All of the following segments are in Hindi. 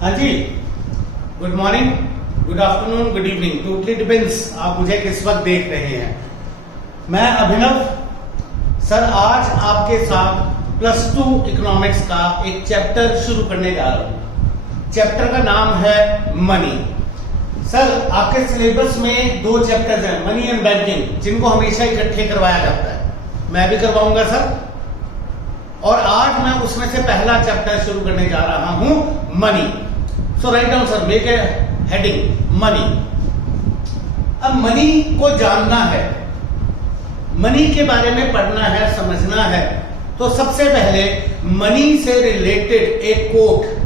हाँ जी, good morning, good afternoon, good evening, totally depends आप मुझे किस वक्त देख रहे हैं। मैं अभिनव सर आज आपके साथ +2 इकोनॉमिक्स का एक चैप्टर शुरू करने जा रहा हूं। चैप्टर का नाम है मनी। सर आपके सिलेबस में 2 चैप्टर्स हैं, मनी एंड बैंकिंग, जिनको हमेशा इकट्ठे करवाया जाता है। मैं भी करवाऊंगा सर, और आज मैं उसमें से पहला चैप्टर शुरू करने जा रहा हूं, money. So write down sir, make a heading money. अब मनी को जानना है, मनी के बारे में पढ़ना है, समझना है, तो सबसे पहले मनी से रिलेटेड एक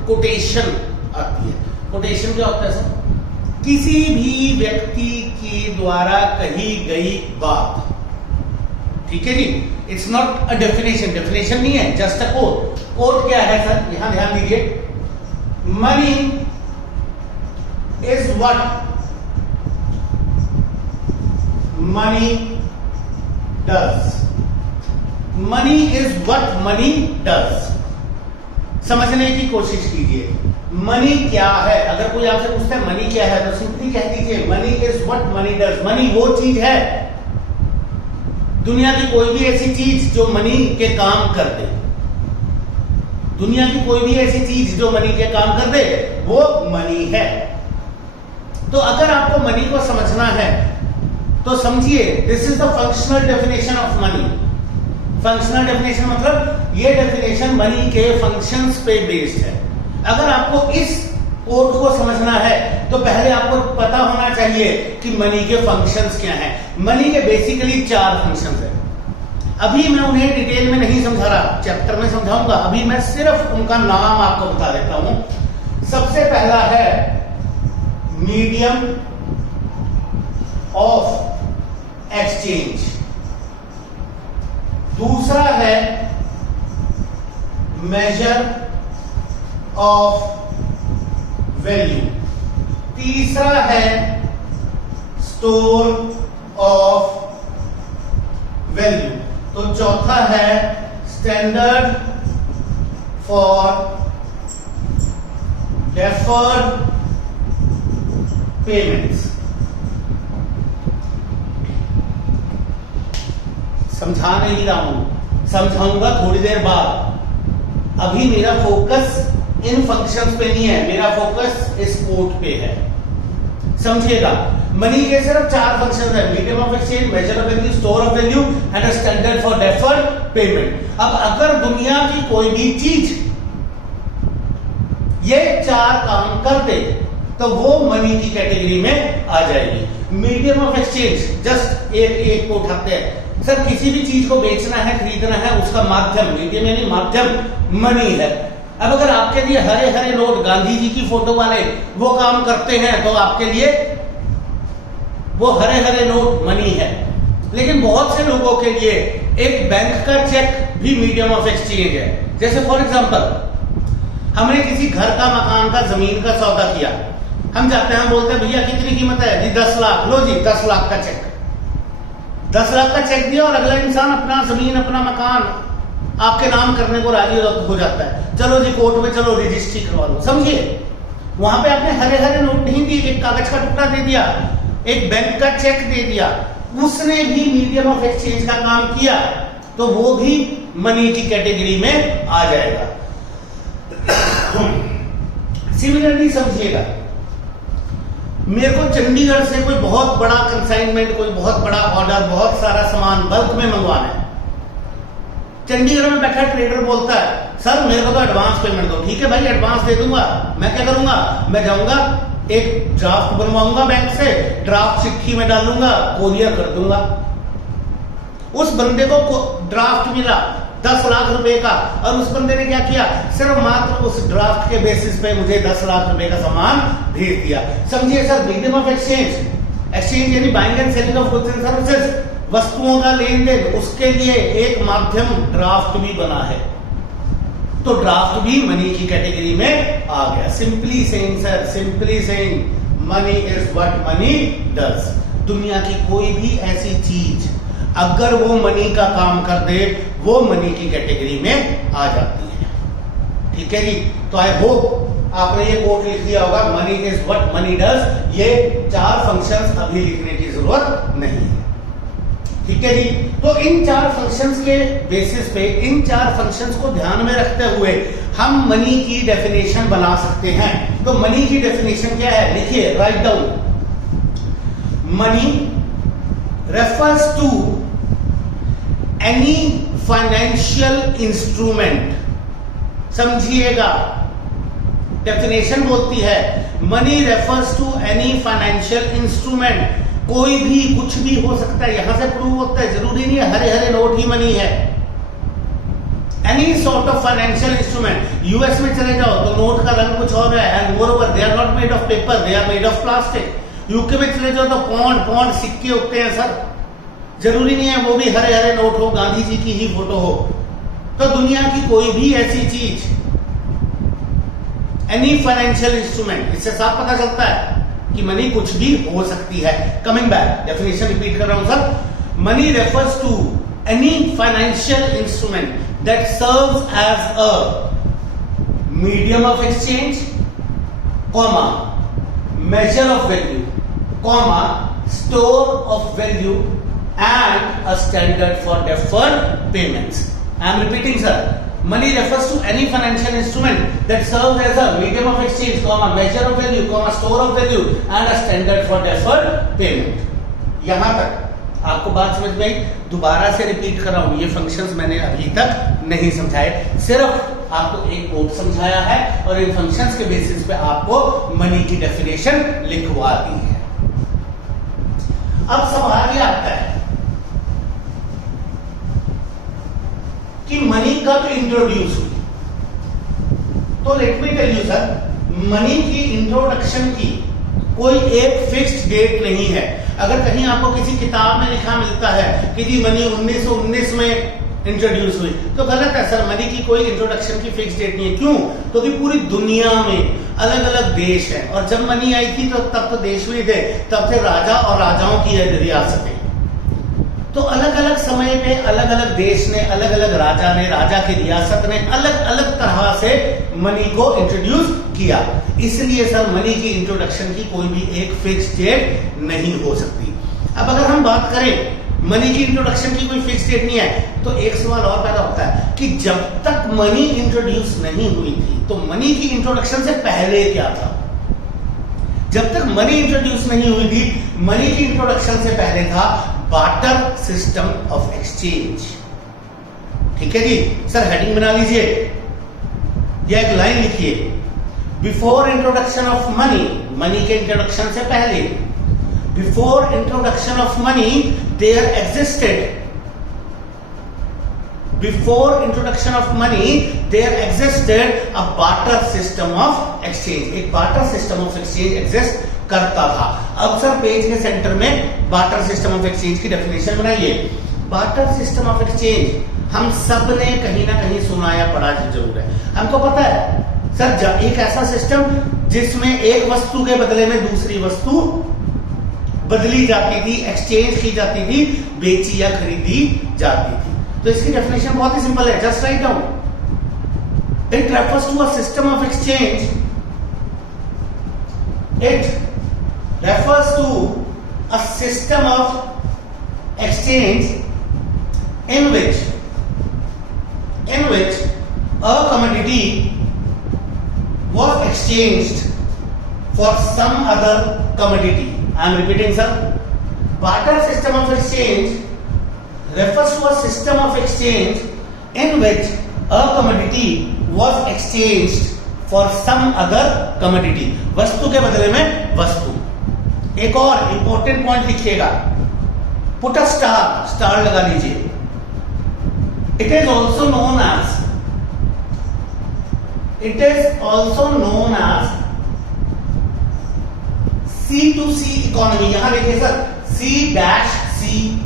कोटेशन आती है। कोटेशन क्या होता है सर? किसी भी व्यक्ति के द्वारा कही गई बात। ठीक है जी, it's not a definition, definition नहीं है, जस्ट अ कोट। कोट क्या है सर? यहां ध्यान दीजिए, money is what money does. Money is what money does. समझने की कोशिश कीजिए, मनी क्या है। अगर कोई आपसे पूछता है मनी क्या है, तो सिंपली कह दीजिए money is what money does. Money वो चीज है, दुनिया की कोई भी ऐसी चीज जो मनी के काम कर दे, दुनिया की कोई भी ऐसी चीज जो मनी के काम कर दे, वो मनी है। तो अगर आपको मनी को समझना है तो समझिए, this is the functional definition of money. Functional definition मतलब ये डेफिनेशन मनी के फंक्शंस पे बेस्ड है। अगर आपको इस कोड को समझना है तो पहले आपको पता होना चाहिए कि मनी के फंक्शंस क्या हैं। मनी के बेसिकली 4 फंक्शंस हैं। अभी मैं उन्हें डिटेल में नहीं समझा रहा, चैप्टर में समझाऊंगा। अभी मैं सिर्फ उनका नाम आपको बता देता हूं। सबसे पहला है मीडियम ऑफ एक्सचेंज, दूसरा है मेजर ऑफ वैल्यू, तीसरा है स्टोर ऑफ वैल्यू, तो चौथा है स्टैंडर्ड फॉर डेफर्ड पेमेंट्स। समझा नहीं रहा हूं, समझाऊंगा थोड़ी देर बाद। अभी मेरा फोकस इन फंक्शंस पे नहीं है, मेरा फोकस इस कोड पे है। समझिएगा, मनी के सिर्फ 4 फंक्शन है, medium of exchange, major of value, store of value and standard for deferred payment. अब अगर दुनिया की कोई भी चीज ये 4 काम कर दे तो वो मनी की कैटेगरी में आ जाएगी। मीडियम ऑफ एक्सचेंज, जस्ट एक को उठाते हैं सर, किसी भी चीज को बेचना है, खरीदना है, उसका माध्यम, मीडियम यानी माध्यम मनी है। अब अगर आपके लिए हरे हरे नोट, गांधी जी की फोटो वाले वो काम करते हैं तो आपके लिए वो हरे हरे नोट मनी है। लेकिन बहुत से लोगों के लिए एक बैंक का चेक भी मीडियम ऑफ एक्सचेंज है। जैसे फॉर एग्जांपल, हमने किसी घर का, मकान का, जमीन का सौदा किया, हम जाते हैं, बोलते हैं भैया कितनी कीमत है जी? 10 लाख। लो जी 10 लाख का चेक। 10 लाख का चेक दिया और अगला इंसान अपना जमीन, अपना मकान आपके नाम करने को राजी हो जाता है। चलो जी कोर्ट में चलो रजिस्ट्री करवा लो। समझिए, वहां पे आपने हरे हरे नोट नहीं दिए, एक कागज का टुकड़ा दे दिया, एक बैंक का चेक दे दिया, उसने भी मीडियम ऑफ एक्सचेंज का काम किया, तो वो भी मनी की कैटेगरी में आ जाएगा। सिमिलरली समझिएगा, मेरे को चंडीगढ़ से कोई बहुत बड़ा कंसाइनमेंट, कोई बहुत बड़ा ऑर्डर, बहुत सारा सामान बल्क में मंगवाना है। चंडीगढ़ में बैठा ट्रेडर बोलता है सर मेरे को तो एडवांस पेमेंट दो। ठीक है भाई, एडवांस दे दूंगा। मैं क्या करूंगा, मैं जाऊंगा एक ड्राफ्ट बनवाऊंगा बैंक से, ड्राफ्ट चिट्ठी में डालूंगा, कोरियर कर दूंगा। उस बंदे को ड्राफ्ट मिला 10 लाख रुपए का, और उस बंदे ने क्या किया, सिर्फ मात्र उस ड्राफ्ट के बेसिस पे मुझे 10 लाख रुपए का सामान भेज दिया। समझिए sir, medium of exchange, exchange यानी buying and selling of goods and services, वस्तुओं का लेन देन, उसके लिए एक माध्यम ड्राफ्ट भी बना है, तो ड्राफ्ट भी मनी की कैटेगरी में आ गया। Simply saying sir, simply saying money is what money does. दुनिया की कोई भी ऐसी चीज अगर वो मनी का काम कर दे, वो मनी की कैटेगरी में आ जाती है। ठीक है जी, तो आई होप आपने ये कोट लिख दिया होगा, money is what money does. ये 4 फंक्शंस अभी लिखने की जरूरत नहीं है, ठीक है जी। तो इन 4 फंक्शंस के बेसिस पे, इन 4 फंक्शंस को ध्यान में रखते हुए हम मनी की डेफिनेशन बना सकते हैं। तो मनी की डेफिनेशन क्या है, लिखिए, write down. Money refers to any financial instrument, समझिएगा, डेफिनेशन बोलती है money refers to any financial instrument, कोई भी कुछ भी हो सकता है, यहां से प्रूव होता है, जरूरी नहीं है हरे हरे नोट ही मनी है। Any sort of financial instrument, US में चले जाओ तो नोट का रंग कुछ और है, and moreover they are not made of paper, they are made of plastic. UK में चले जाओ तो पौंड सिक्के होते हैं सर, जरूरी नहीं है वो भी हरे हरे नोट हो, गांधी जी की ही फोटो हो। तो दुनिया की कोई भी ऐसी चीज, एनी फाइनेंशियल इंस्ट्रूमेंट, इससे साफ पता चलता है कि मनी कुछ भी हो सकती है। कमिंग बैक, डेफिनेशन रिपीट कर रहा हूं sir. Money refers to any financial instrument that serves as a medium of exchange, comma measure of value, comma store of value and a standard for deferred payments. I am repeating sir. Money refers to any financial instrument that serves as a medium of exchange, comma measure of value, comma store of value and a standard for deferred payment. यहां तक आपको बात समझ में आई? दोबारा से रिपीट कर रहा हूं, ये फंक्शंस मैंने अभी तक नहीं समझाए, सिर्फ आपको एक कोड समझाया है और इन फंक्शंस के बेसिस पे आपको मनी की डेफिनेशन लिखवा दी है। अब सवाल ये आता है कि मनी कब इंट्रोड्यूस हुई। तो let me tell you sir, money की इंट्रोडक्शन की कोई एक फिक्स्ड डेट नहीं है। अगर कहीं आपको किसी किताब में लिखा मिलता है कि जी मनी 1919 में इंट्रोड्यूस हुई, तो गलत है सर। मनी की कोई इंट्रोडक्शन की फिक्स डेट नहीं है। क्यों? क्योंकि पूरी दुनिया में अलग अलग देश हैं, और जब मनी आई थी तो तब तो देश भी थे, तब थे राजा और राजाओं की रियासतें। तो अलग अलग समय पे अलग अलग देश ने, अलग अलग राजा ने, राजा की रियासत ने अलग अलग तरह से मनी को इंट्रोड्यूस किया। इसलिए सर मनी की इंट्रोडक्शन की कोई भी एक फिक्स डेट नहीं हो सकती। अब अगर हम बात करें मनी की इंट्रोडक्शन की कोई फिक्स डेट नहीं है, तो एक सवाल और पैदा होता है कि जब तक मनी इंट्रोड्यूस नहीं हुई थी तो मनी की इंट्रोडक्शन से पहले क्या था। जब तक मनी इंट्रोड्यूस नहीं हुई थी, मनी की इंट्रोडक्शन से पहले था बार्टर सिस्टम ऑफ एक्सचेंज। ठीक है जी सर, हेडिंग बना लीजिए या एक लाइन लिखिए, before introduction of money, money के इंट्रोडक्शन से पहले, before introduction of money there existed a barter system of exchange। एक barter system of exchange exist करता था। अब सर पेज के सेंटर में barter system of exchange की डेफिनेशन बनाइए। barter system of exchange हम सब ने कहीं ना कहीं सुना या पढ़ा जरूर है। हमको पता है सर, एक ऐसा सिस्टम जिसमें एक वस्तु के बदले में दूसरी वस्तु बदली जाती थी, एक्सचेंज की जाती थी, बेची या खरीदी जाती थी। तो इसकी डेफिनेशन बहुत ही सिंपल है, just write down. It refers to a system of exchange, it refers to a system of exchange in which a commodity was exchanged for some other commodity. I am repeating sir. Barter system of exchange refers to a system of exchange in which a commodity was exchanged for some other commodity. वस्तु के बदले में वस्तु। एक और इंपॉर्टेंट पॉइंट लिखिएगा, पुट अ स्टार लगा लीजिए। It is also known as C2C economy. यहां देखिए सर, C-C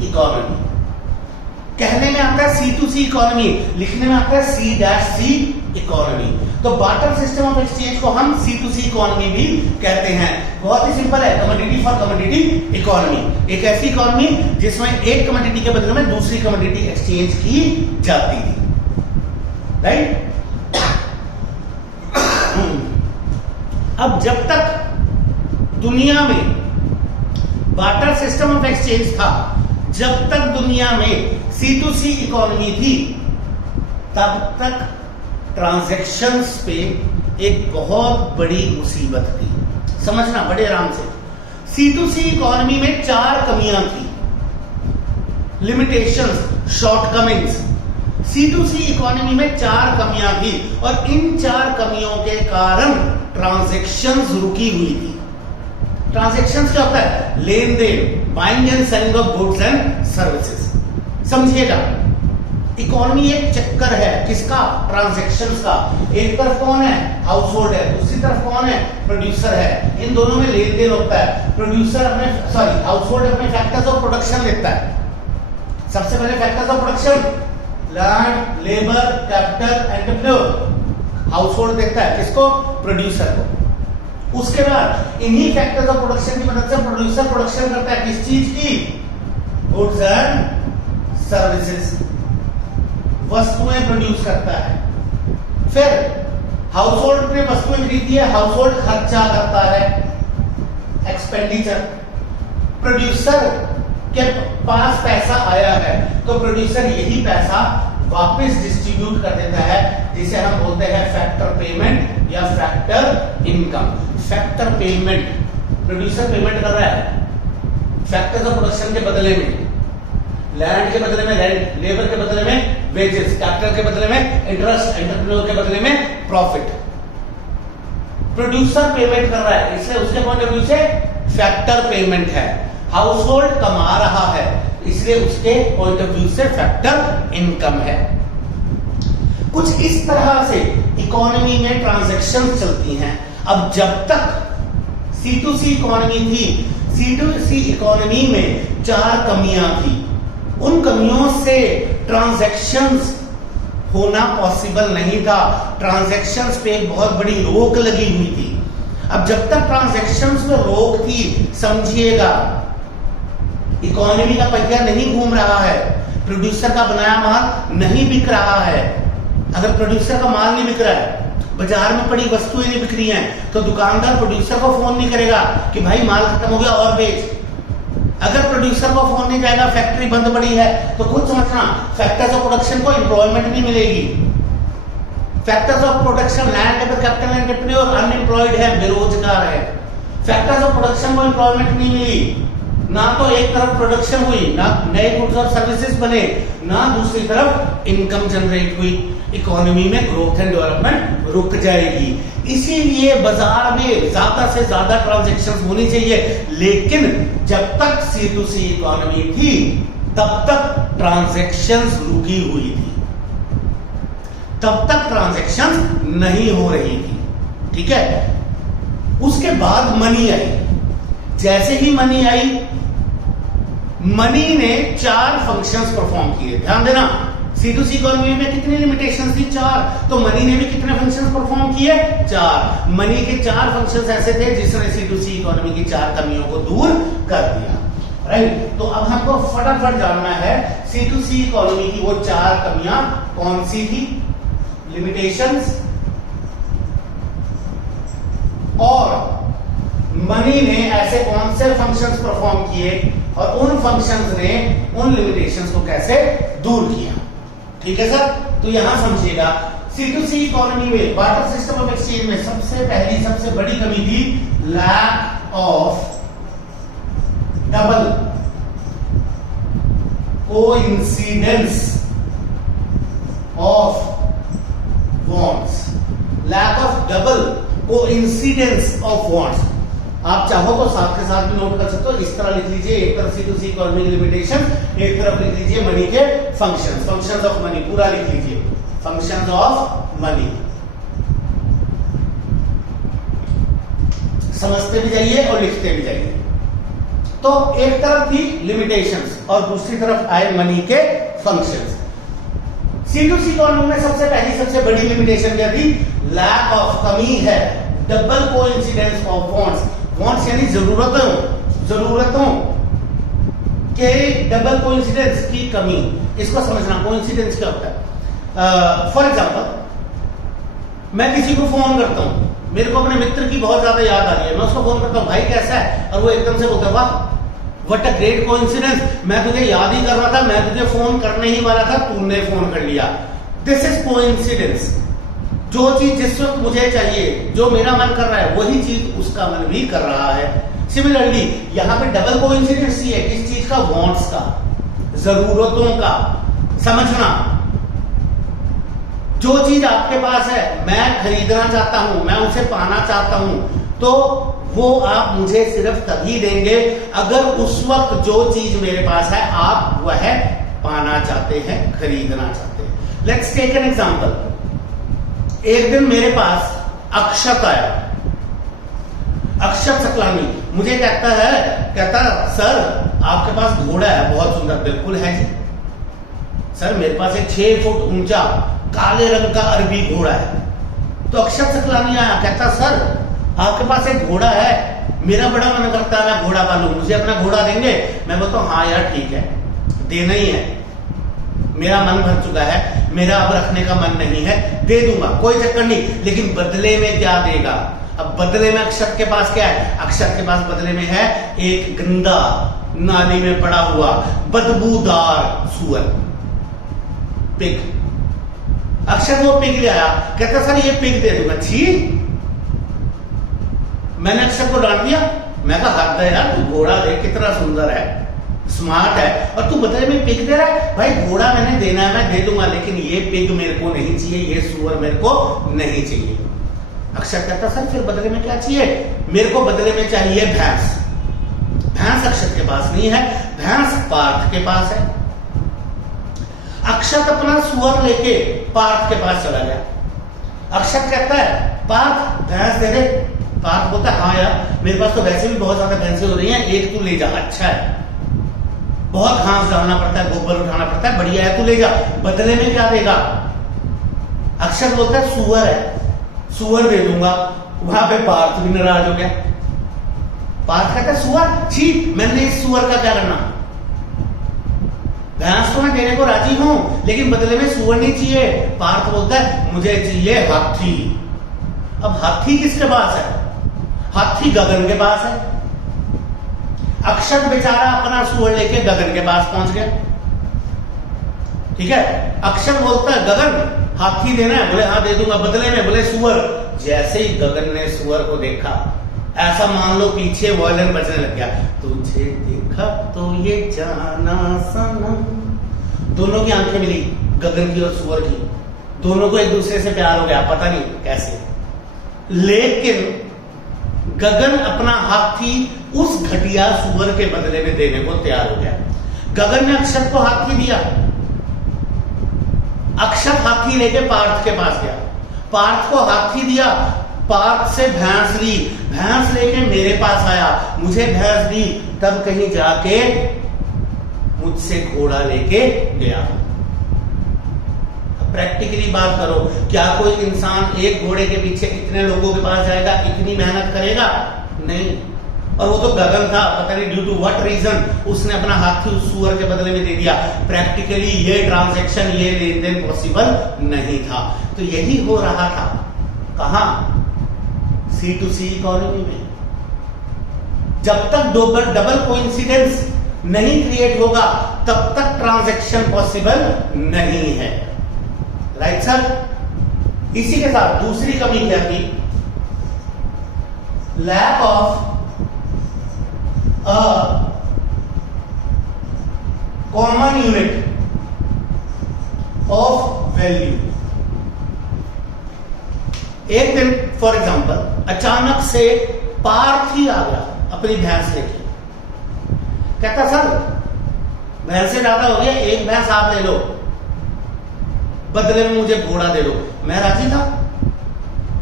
इकोनॉमी कहने में आता है, C2C इकोनॉमी लिखने में आता है C-C इकोनॉमी। तो बार्टर सिस्टम ऑफ एक्सचेंज को हम C2C इकोनॉमी भी कहते हैं। बहुत ही सिंपल है, कमोडिटी फॉर कमोडिटी इकोनॉमी। एक ऐसी इकोनॉमी जिसमें एक कमोडिटी के बदले में दूसरी कमोडिटी एक्सचेंज की जाती थी, राइट। अब जब तक दुनिया में बार्टर सिस्टम ऑफ एक्सचेंज था, जब तक दुनिया में C2C इकोनॉमी थी, तब तक ट्रांजैक्शंस पे एक बहुत बड़ी मुसीबत थी। समझना बड़े आराम से। C2C इकोनॉमी में 4 कमियां थी, लिमिटेशंस, शॉर्टकमिंग्स। C2C इकोनॉमी में 4 कमियां थी और इन 4 कमियों के कारण ट्रांजैक्शंस रुकी हुई थी। ट्रांजैक्शंस क्या होता है? लेन देन, buying and selling of goods and services. समझिएगा, इकोनॉमी एक चक्कर है किसका? ट्रांजैक्शंस का। एक तरफ कौन है? हाउस होल्ड है, दूसरी तरफ कौन है? प्रोड्यूसर है। इन दोनों में लेन देन होता है। प्रोड्यूसर अपने हाउस होल्ड अपने फैक्टर्स ऑफ प्रोडक्शन देता है। सबसे पहले factors of production, land, labour, capital, entrepreneur. House hold देता है किसको? प्रोड्यूसर को। उसके बाद इन्हीं फैक्टर्स ऑफ प्रोडक्शन की मदद से प्रोड्यूसर प्रोडक्शन करता है किस चीज की? गुड्स एंड सर्विसेज, वस्तुएं प्रोड्यूस करता है। फिर हाउस होल्ड ने वस्तुएं खरीदी है, हाउस होल्ड खर्चा करता है, एक्सपेंडिचर। प्रोड्यूसर के पास पैसा आया है तो प्रोड्यूसर यही पैसा वापस डिस्ट्रीब्यूट कर देता है, जिसे हम बोलते हैं फैक्टर पेमेंट या factor income. Factor payment, producer payment कर रहा है फैक्टर्स ऑफ प्रोडक्शन के बदले में, लैंड के बदले में रेंट, लेबर के बदले में वेजेस, कैपिटल के बदले में इंटरेस्ट, एंटरप्रेन्योर के बदले में प्रॉफिट। प्रोड्यूसर पेमेंट कर रहा है, इसलिए उसके पॉइंट ऑफ व्यू से फैक्टर पेमेंट है। हाउस होल्ड कमा रहा है, इसलिए उसके पॉइंट ऑफ व्यू से फैक्टर इनकम है। कुछ इस तरह से इकोनॉमी में ट्रांजैक्शन चलती हैं। अब जब तक C2C इकोनॉमी थी, C2C इकोनॉमी में 4 कमियां थी। उन कमियों से ट्रांजैक्शंस होना पॉसिबल नहीं था। ट्रांजैक्शंस पे एक बहुत बड़ी रोक लगी हुई थी। अब जब तक ट्रांजैक्शंस में रोक थी, समझिएगा इकोनॉमी का पहिया नहीं घूम रहा है, प्रोड्यूसर का बनाया माल नहीं बिक रहा है। अगर प्रोड्यूसर का माल नहीं बिक रहा है, बाजार में पड़ी वस्तुएं नहीं बिक रही हैं, तो दुकानदार प्रोड्यूसर को फोन नहीं करेगा कि भाई माल खत्म हो गया और बेच। अगर प्रोड्यूसर को फोन नहीं जाएगा, फैक्ट्री बंद पड़ी है, तो खुद समझना फैक्टर्स ऑफ प्रोडक्शन को एम्प्लॉयमेंट नहीं मिलेगी। Factors of production, land, labour, capital, entrepreneur unemployed है, बेरोजगार है। फैक्टर्स ऑफ प्रोडक्शन को एम्प्लॉयमेंट नहीं मिली, ना तो एक तरफ प्रोडक्शन हुई, ना नए गुड्स और सर्विसेज बने, ना दूसरी तरफ इनकम जनरेट हुई। इकोनॉमी में ग्रोथ एंड डेवलपमेंट रुक जाएगी। इसीलिए बाजार में ज्यादा से ज्यादा ट्रांजैक्शंस होनी चाहिए, लेकिन जब तक C2C इकोनॉमी थी तब तक ट्रांजैक्शंस रुकी हुई थी, तब तक ट्रांजैक्शंस नहीं हो रही थी। ठीक है, उसके बाद मनी आई। जैसे ही मनी आई, मनी ने 4 फंक्शंस परफॉर्म किए। ध्यान देना, C2C इकोनॉमी में कितनी लिमिटेशंस थी? 4। तो मनी ने भी कितने फंक्शंस परफॉर्म किए? 4। मनी के 4 फंक्शंस ऐसे थे जिसने C2C इकोनॉमी की 4 कमियों को दूर कर दिया। राइट, तो अब हमको फटाफट जानना है C2C इकोनॉमी की वो 4 कमियां कौन सी थी? लिमिटेशंस, और मनी ने ऐसे कौन से फंक्शंस परफॉर्म किए, और उन फंक्शंस ने उन लिमिटेशंस को कैसे दूर किया। ठीक है सर, तो यहां समझिएगा C2C इकोनॉमी में, बार्टर सिस्टम ऑफ एक्सचेंज में सबसे बड़ी कमी थी lack of double coincidence of wants. Lack of double coincidence of wants. आप चाहो तो साथ के साथ भी नोट कर सकते हो, इस तरह लिख लीजिए, एक तरफ C2C इकोनॉमी लिमिटेशन, एक तरफ लिख लीजिए मनी के फंक्शंस ऑफ मनी, पूरा लिख लीजिए फंक्शंस ऑफ मनी। समझते भी जाइए और लिखते भी जाइए। तो एक तरफ थी लिमिटेशंस और दूसरी तरफ आए मनी के फंक्शंस। C2C इकोनॉमी में सबसे बड़ी लिमिटेशन क्या थी? लैक ऑफ, कमी है, double coincidence of wants. Wants यानी जरूरतों के डबल कोइंसिडेंस की कमी। इसको समझना, कोइंसिडेंस क्या होता है। फॉर एग्जांपल, मैं किसी को फोन करता हूं, मेरे को अपने मित्र की बहुत ज्यादा याद आ रही है, मैं उसको फोन करता हूँ, भाई कैसा है, और वो एकदम से बोलता है वाह व्हाट अ ग्रेट कोइंसिडेंस, मैं तुझे याद ही कर रहा था, मैं तुझे फोन करने ही वाला था, तूने फोन कर लिया। This is coincidence. जो चीज जिस वक्त मुझे चाहिए, जो मेरा मन कर रहा है, वही चीज उसका मन भी कर रहा है। सिमिलरली यहाँ पे डबल कोइंसिडेंस ही है, किस चीज का, वांट्स का, जरूरतों का। समझना, जो चीज आपके पास है, मैं खरीदना चाहता हूं, मैं उसे पाना चाहता हूं, तो वो आप मुझे सिर्फ तभी देंगे अगर उस वक्त जो चीज मेरे पास है आप वह पाना चाहते हैं, खरीदना चाहते हैं। Let's take an example. एक दिन मेरे पास अक्षत आया, अक्षत सकलानी, मुझे कहता सर आपके पास घोड़ा है, बहुत सुंदर। बिल्कुल है जी सर, मेरे पास एक 6 फुट ऊंचा काले रंग का अरबी घोड़ा है। तो अक्षत सकलानी आया, कहता सर आपके पास एक घोड़ा है, मेरा बड़ा मन करता है मैं घोड़ा पालूं, मुझे अपना घोड़ा देंगे? मैं बोलता हूं हाँ यार ठीक है, देना ही है, मेरा मन भर चुका है, मेरा अब रखने का मन नहीं है, दे दूंगा, कोई चक्कर नहीं। लेकिन बदले में क्या देगा? अब बदले में अक्षत के पास क्या है? अक्षत के पास बदले में है एक गंदा नाली में पड़ा हुआ बदबूदार सुअर, पिग। अक्षत वो पिग ले आया, कहता सर ये पिग दे दूंगा। छी, मैंने अक्षत को डांट दिया, मैं कहा हद है यार, तू घोड़ा देख कितना सुंदर है, स्मार्ट है, और तू बदले में पिग दे रहा है। भाई घोड़ा मैंने देना है, मैं दे दूंगा, लेकिन ये पिग मेरे को नहीं चाहिए, ये सुअर मेरे को नहीं चाहिए। अक्षत कहता सर फिर बदले में क्या चाहिए? मेरे को बदले में चाहिए भैंस। भैंस अक्षत के पास नहीं है, भैंस पार्थ के पास है। अक्षत अपना सुअर लेके पार्थ के पास चला गया। अक्षत कहता है पार्थ भैंस दे दे। पार्थ बोलता है हाँ यार, मेरे पास तो वैसे भी बहुत ज्यादा भैंसें हो रही हैं, एक तू ले जा, अच्छा है, बहुत घास डालना पड़ता है, गोबर उठाना पड़ता है, बढ़िया है, तू ले जा। बदले में क्या देगा? अक्षत बोलता है सुअर है, सुअर दे दूंगा। वहां पे पार्थ भी नाराज हो गया। पार्थ कहता है सुअर, छी, मैंने इस सुअर का क्या करना? भैंस तो मैं देने को राजी हूं, लेकिन बदले में सुअर नहीं चाहिए। पार्थ बोलता है मुझे चाहिए हाथी। अब हाथी किसके पास है? हाथी गगन के पास है। अक्षत बेचारा अपना सुअर लेके गगन के पास पहुंच गया। ठीक है, अक्षत बोलता है गगन हाथी देना है? बोले हाँ दे दूंगा, बदले में बोले सुअर। जैसे ही गगन ने सुअर को देखा, ऐसा मान लो पीछे वॉयलिन बजने लग गया, तुझे देखा तो ये जाना सनम। दोनों की आंखें मिली, गगन की और सुअर की, दोनों को एक दूसरे से प्यार हो गया, पता नहीं कैसे। लेकिन गगन अपना हाथी उस घटिया सुअर के बदले में देने को तैयार हो गया। गगन ने अक्षत को हाथी दिया, अक्षत हाथी लेके पार्थ के पास गया, पार्थ को हाथी दिया, पार्थ से भैंस ली, भैंस लेके मेरे पास आया, मुझे भैंस दी, तब कहीं जाके मुझसे घोड़ा लेके गया। प्रैक्टिकली बात करो, क्या कोई इंसान एक घोड़े के पीछे इतने लोगों के पास जाएगा, इतनी मेहनत करेगा? नहीं। और वो तो गगन था, पता नहीं ड्यू टू व्हाट रीजन उसने अपना हाथी उस सुअर के बदले में दे दिया। प्रैक्टिकली ये ट्रांजैक्शन, ये लेन देन पॉसिबल नहीं था। तो यही हो रहा था कहां? C2C इकोनॉमी में। जब तक डबल कोइंसिडेंस नहीं क्रिएट होगा तब तक ट्रांजैक्शन पॉसिबल नहीं है। Right sir? इसी के साथ दूसरी कमी क्या थी? Lack of a common unit of value. एक दिन फॉर एग्जांपल अचानक से पार्थ ही आ गया अपनी भैंस लेके, कहता सर भैंसें ज्यादा हो गया, एक भैंस आप ले लो, बदले में मुझे घोड़ा दे दो। मैं राजी था,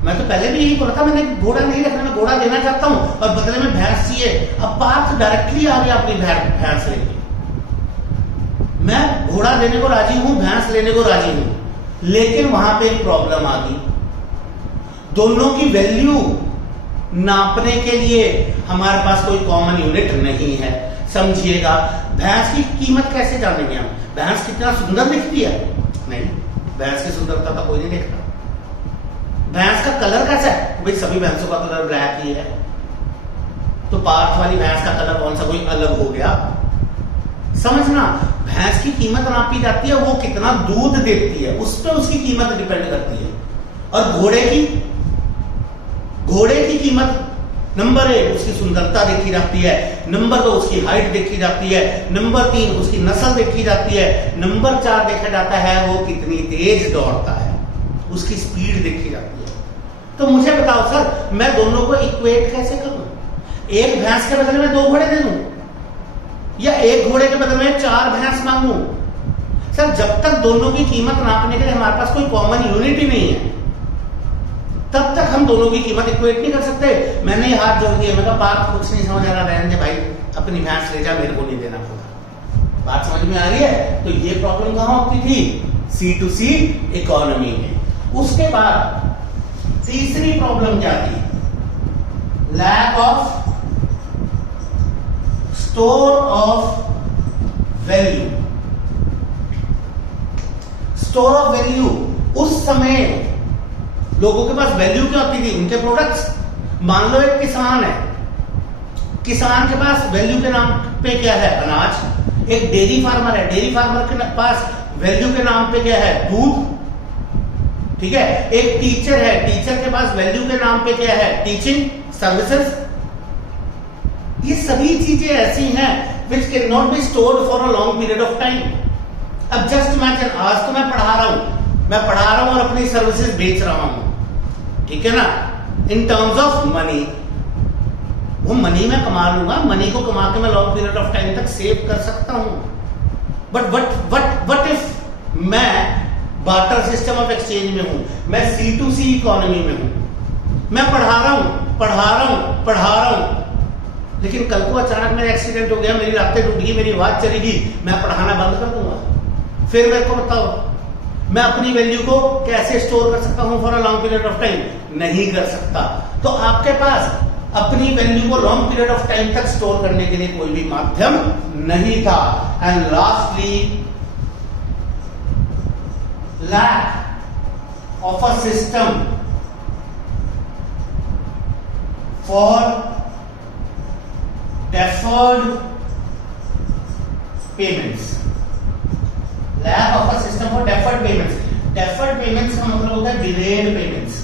मैं तो पहले भी यही बोला था, मैंने घोड़ा नहीं रखना, मैं घोड़ा देना चाहता हूं और बदले में भैंस चाहिए। अब पार्थ डायरेक्टली आ गया अपनी भैंस लेके, मैं घोड़ा देने को राजी हूं, भैंस लेने को राजी हूं, लेकिन वहां पे एक प्रॉब्लम आ गई। दोनों की वैल्यू नापने के लिए हमारे पास कोई कॉमन यूनिट नहीं है। समझिएगा, भैंस की कीमत कैसे जानेंगे हम? भैंस कितना सुंदर दिखती है? नहीं, भैंस की सुंदरता तो कोई नहीं देखता। भैंस का कलर कैसा है? भाई सभी भैंसों का कलर ब्लैक ही है, तो पार्थ वाली भैंस का कलर कौन सा कोई अलग हो गया? समझना, भैंस की कीमत नापी जाती है वो कितना दूध देती है, उस पर उसकी कीमत डिपेंड करती है। और घोड़े की कीमत नंबर 1 उसकी सुंदरता देखी जाती है, नंबर 2 उसकी हाइट देखी जाती है, नंबर 3 उसकी नस्ल देखी जाती है, नंबर 4 देखा जाता है वो कितनी तेज दौड़ता है, उसकी स्पीड देखी जाती है। तो मुझे बताओ सर, मैं दोनों को इक्वेट कैसे करूं? एक भैंस के बदले में 2 घोड़े दे दूं या एक घोड़े के बदले में 4 भैंस मांगू? सर जब तक दोनों की कीमत नापने के लिए हमारे पास कोई कॉमन यूनिट ही नहीं है, तब तक हम दोनों की कीमत इक्वेट नहीं कर सकते। मैंने ये हाथ जोड़ दिया, मैं कहा बात कुछ नहीं समझ आ रहा, रहने दे भाई, अपनी भैंस ले जा, मेरे को नहीं देना होगा। बात समझ में आ रही है? तो ये प्रॉब्लम कहां होती थी? C2C इकोनॉमी में। उसके बाद तीसरी प्रॉब्लम क्या थी? Lack of store of value. Store of value, उस समय लोगों के पास वैल्यू क्या होती थी? उनके प्रोडक्ट्स। मान लो एक किसान है, किसान के पास वैल्यू के नाम पे क्या है? अनाज। एक डेयरी फार्मर है, डेयरी फार्मर के पास वैल्यू के नाम पे क्या है? दूध। ठीक है। एक टीचर है, टीचर के पास वैल्यू के नाम पे क्या है? Teaching services. ये सभी चीजें ऐसी हैं which cannot be stored for a long period of time। अब जस्ट इमेजिन, आज तो मैं पढ़ा रहा हूं और अपनी सर्विसेज बेच रहा हूं, ठीक है ना, इन टर्म्स ऑफ मनी। वो मनी मैं कमा लूंगा, मनी को कमा के मैं लॉन्ग पीरियड ऑफ टाइम तक सेव कर सकता हूं। बट वट इफ मैं बार्टर सिस्टम ऑफ एक्सचेंज में हूं, मैं C2C इकोनॉमी में हूं, मैं पढ़ा रहा हूं, लेकिन कल को अचानक मेरा एक्सीडेंट हो गया, मेरी रातें टूट गई, मेरी आवाज चली गई, मैं पढ़ाना बंद कर दूंगा। फिर मेरे को बताओ, मैं अपनी वैल्यू को कैसे स्टोर कर सकता हूं for a long period of time? नहीं कर सकता। तो आपके पास अपनी वैल्यू को लॉन्ग पीरियड ऑफ टाइम तक स्टोर करने के लिए कोई भी माध्यम नहीं था। And lastly, lack of a system for deferred payments। lack of a system for deferred payments। deferred payments का मतलब होता है delayed payments,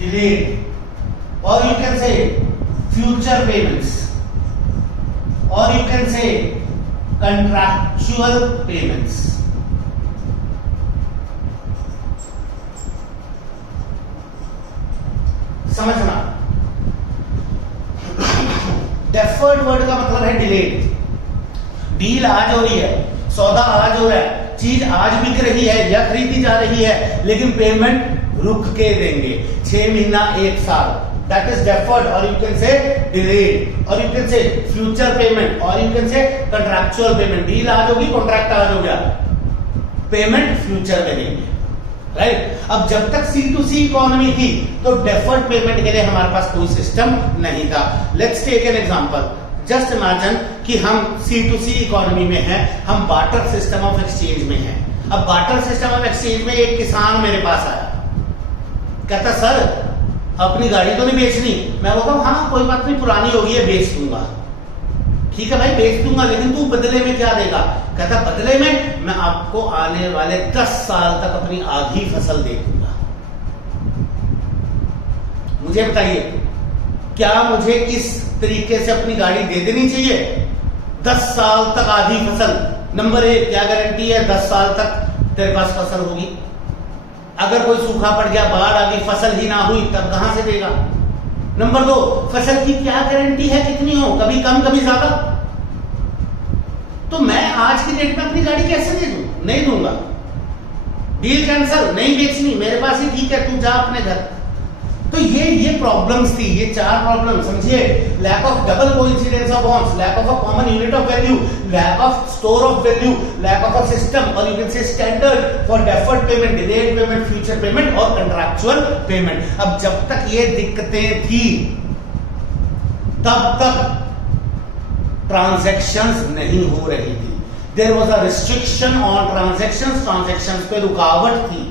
delayed, or you can say future payments, or you can say contractual payments। समझना, डेफर्ड वर्ड का मतलब है डिलेड। डील आज हो रही है, सौदा आज हो रहा है, चीज आज बिक रही है या खरीदी जा रही है, लेकिन पेमेंट रुक के देंगे 6 महीना 1 साल, दैट इज डेफर्ड, और यू कैन से डिलेड, और you can say future payment, और you can say contractual payment. Deal आज होगी, कॉन्ट्रैक्ट आज हो गया, पेमेंट फ्यूचर में देंगे, राइट। अब जब तक C2C इकोनॉमी थी तो डेफर्ड पेमेंट के लिए हमारे पास कोई सिस्टम नहीं था। Let's take an example. Just imagine कि हम C2C इकोनॉमी में हैं, हम बार्टर सिस्टम ऑफ एक्सचेंज में हैं। अब बार्टर सिस्टम ऑफ एक्सचेंज में एक किसान मेरे पास आया, कहता सर अपनी गाड़ी तो नहीं बेचनी? मैं बोलता हूं हाँ कोई बात नहीं, पुरानी होगी है, बेच दूंगा। ठीक है भाई बेच दूंगा, लेकिन तू बदले में क्या देगा? कहता बदले में मैं आपको आने वाले 10 साल तक अपनी आधी फसल दे दूंगा। मुझे बताइए, क्या मुझे इस तरीके से अपनी गाड़ी दे देनी चाहिए? 10 साल तक आधी फसल। नंबर 1, क्या गारंटी है 10 साल तक तेरे पास फसल होगी? अगर कोई सूखा पड़ गया, बाढ़ आ गई, फसल ही ना हुई, तब कहां से देगा? नंबर 2, फसल की क्या गारंटी है कितनी हो, कभी कम कभी ज्यादा। तो मैं आज की डेट में अपनी गाड़ी कैसे दे दूं? नहीं दूंगा। डील कैंसल, नहीं बेचनी, मेरे पास ही ठीक है, तू जा अपने घर। तो ये प्रॉब्लम्स थी, ये 4 प्रॉब्लम समझिए। Lack of double coincidence of bonds, lack of a common unit of value, lack of store of value, lack of a system, और you can say standard for deferred payment, delayed payment, future payment और कंट्रैक्चुअल पेमेंट। अब जब तक ये दिक्कतें थी तब तक ट्रांजैक्शंस नहीं हो रही थी। There was a restriction on transactions, transactions पे रुकावट थी।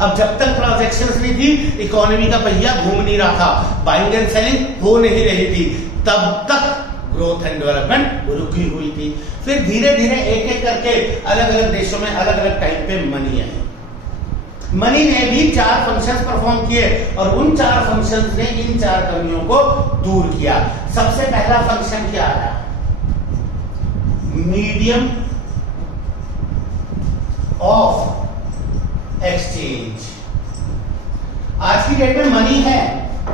अब जब तक ट्रांजैक्शंस नहीं थी, इकोनॉमी का पहिया घूम नहीं रहा था, बाइंग एंड सेलिंग हो नहीं रही थी, तब तक ग्रोथ एंड डेवलपमेंट रुकी हुई थी। फिर धीरे धीरे एक एक करके अलग अलग देशों में अलग अलग टाइम पे मनी आई। मनी ने भी 4 फंक्शंस परफॉर्म किए और उन 4 फंक्शंस ने इन 4 कमियों को दूर किया। सबसे पहला फंक्शन क्या आया? Medium of exchange. आज की डेट में मनी है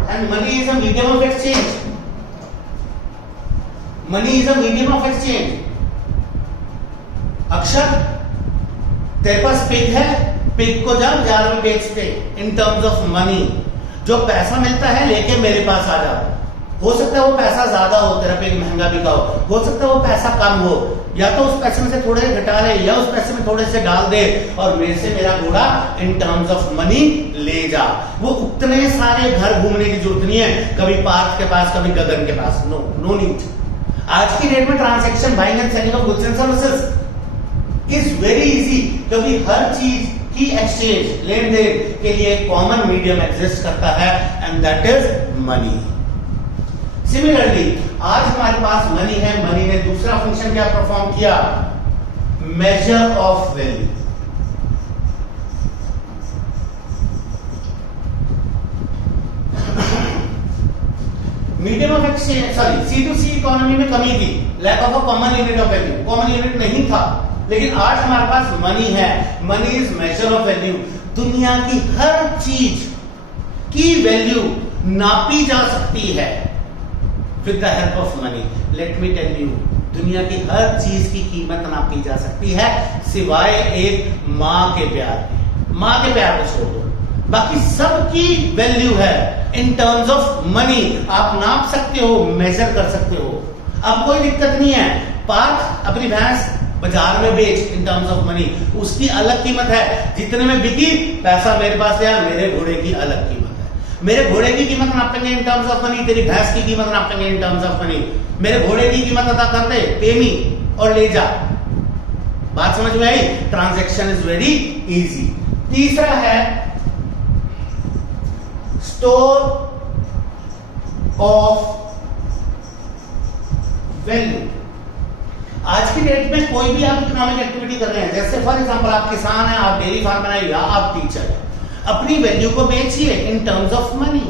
and money is a medium of exchange. Money is a medium of exchange. अक्षर, तेरे पास पिग है, पिग को जा बाजार में बेच दे इन टर्म्स ऑफ मनी। जो पैसा मिलता है लेके मेरे पास आ जा। हो सकता है वो पैसा ज्यादा हो, तेरा पिग महंगा बिका हो सकता है वो पैसा कम हो, या तो उस पैसे में से थोड़े घटा ले या उस पैसे में थोड़े से डाल दे और मेरे से मेरा घोड़ा इन टर्म्स ऑफ मनी ले जा। वो उतने सारे घर घूमने की जरूरत नहीं है, कभी पार्थ के पास कभी गगन के पास, नो नीड। आज की डेट में transaction buying and selling of goods and services is very easy, क्योंकि हर चीज की एक्सचेंज, लेन देन के लिए कॉमन मीडियम एग्जिस्ट करता है and that is money. Similarly आज हमारे पास मनी है, मनी ने दूसरा फंक्शन क्या परफॉर्म किया? Measure of value. Medium of exchange, sorry, C2C economy में कमी थी, lack of a common unit of value, common unit नहीं था। लेकिन आज हमारे पास मनी है, money is measure of value. दुनिया की हर चीज की वैल्यू नापी जा सकती है with the help of money. Let me tell you, दुनिया की हर चीज की कीमत नापी जा सकती है सिवाय एक मां के प्यार के। मां के प्यार को छोड़ दो, बाकी सबकी वैल्यू है इन टर्म्स ऑफ मनी। आप नाप सकते हो, मेजर कर सकते हो, अब कोई दिक्कत नहीं है। पार्थ अपनी भैंस बाजार में बेच इन टर्म्स ऑफ मनी, उसकी अलग कीमत है। जितने में बिकी पैसा मेरे पास आया, मेरे घोड़े की अलग कीमत है। मेरे घोड़े की कीमत नापेंगे इन टर्म्स ऑफ मनी, तेरी भैंस की कीमत नापेंगे इन टर्म्स ऑफ मनी। मेरे घोड़े की कीमत अदा कर दे, पे मी और ले जा। बात समझ में आई? Transaction is very easy. तीसरा है स्टोर ऑफ वैल्यू। आज की डेट में कोई भी आप इकोनॉमिक एक्टिविटी कर रहे हैं, जैसे फॉर एग्जांपल आप किसान हैं, आप डेयरी फार्मर हैं या आप टीचर हैं, अपनी वैल्यू को बेचिए इन टर्म्स ऑफ मनी।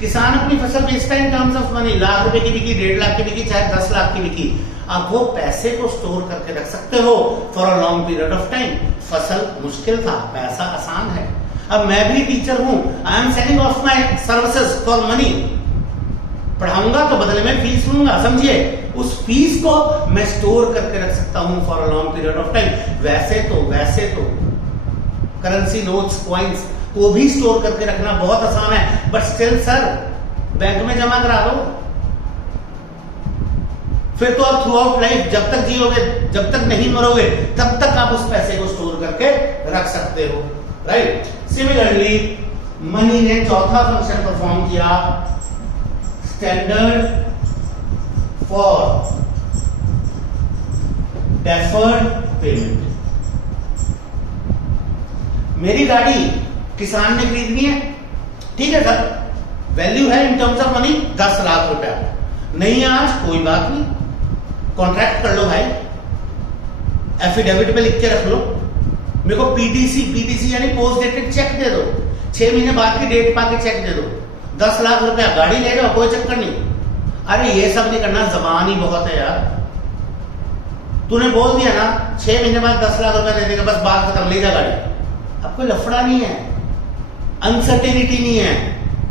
किसान अपनी फसल बेचता है in terms of money, lakh रुपए की बिकी, 1.5 लाख की बिकी, चाहे 10 लाख की बिकी, आप वो पैसे को स्टोर करके रख सकते हो for a long period of time. फसल मुश्किल था, पैसा आसान है। अब मैं भी टीचर हूं, I am selling of my services for money. पढ़ाऊंगा तो बदले में फीस लूंगा, समझिए। उस फीस को मैं स्टोर करके रख सकता हूं for a long period of time. वैसे तो करेंसी नोट्स, कॉइन्स को भी स्टोर करके रखना बहुत आसान है, बट स्टिल सर बैंक में जमा करा दो, फिर तो आप थ्रू आउट लाइफ जब तक जियोगे, जब तक नहीं मरोगे, तब तक आप उस पैसे को स्टोर करके रख सकते हो, राइट। सिमिलरली मनी ने चौथा फंक्शन परफॉर्म किया, स्टैंडर्ड फॉर डेफर्ड पेमेंट। मेरी गाड़ी किसान ने खरीदनी है, ठीक है सर, वैल्यू है in terms of money 10 lakh रुपया, नहीं है आज, कोई बात नहीं, कॉन्ट्रैक्ट कर लो भाई, एफिडेविट पे लिख के रख लो, मेरे को पीटीसी यानी पोस्ट डेटेड चेक दे दो, 6 महीने बाद की डेट पा के चेक दे दो, 10 लाख रुपया, गाड़ी ले जाओ, कोई चक्कर नहीं। अरे ये सब नहीं करना, जबान ही बहुत है यार। तूने बोल दिया ना 6 महीने बाद 10 लाख रुपया दे देगा, बस बात खत्म, ले जा गाड़ी। अब कोई लफड़ा नहीं है, अनसर्टेनिटी नहीं है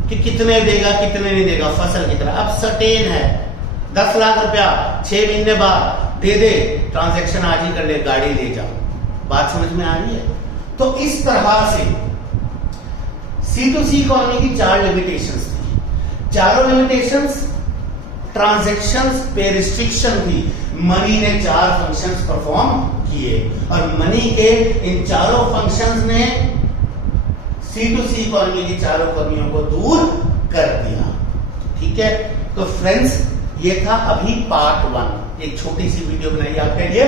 कि कितने देगा कितने नहीं देगा, फसल की तरह अब सर्टेन है, 10 लाख रुपया 6 महीने बाद दे दे, ट्रांजैक्शन आज ही कर ले, गाड़ी ले जाओ। बात समझ में आ रही है? तो इस तरह से C2C इकोनॉमी की 4 लिमिटेशंस थी। चारों लिमिटेशंस ट्रांजैक्शंस पे रिस्ट्रिक्शन थी। मनी ने 4 फंक्शंस परफॉर्म किए और मनी के इन चारों फंक्शंस ने C2C इकोनॉमी की चारों कमियों को दूर कर दिया। ठीक है, तो फ्रेंड्स ये था अभी पार्ट 1, एक छोटी सी वीडियो बनाई आपके लिए,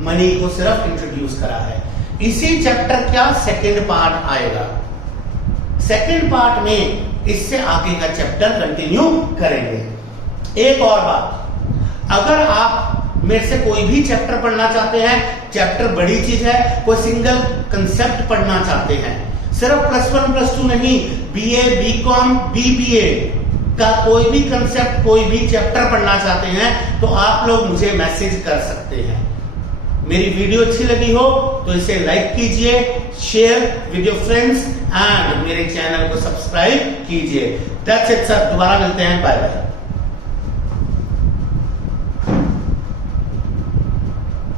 मनी को सिर्फ इंट्रोड्यूस करा है। इसी चैप्टर का सेकंड पार्ट आएगा। सेकंड पार्ट में इससे आगे का चैप्टर कंटिन्यू करेंगे। एक और बात, अगर आप मेरे से कोई भी चैप्टर पढ़ना चाहते हैं, चैप्टर बड़ी चीज है, कोई सिंगल कंसेप्ट पढ़ना चाहते हैं, सिर्फ +1 +2 नहीं, BA BCom BBA का कोई भी कंसेप्ट, कोई भी चैप्टर पढ़ना चाहते हैं, तो आप लोग मुझे मैसेज कर सकते हैं। मेरी वीडियो अच्छी लगी हो तो इसे लाइक कीजिए, share with your friends and मेरे चैनल को सब्सक्राइब कीजिए। दैट्स इट सर, दोबारा मिलते हैं, बाय बाय।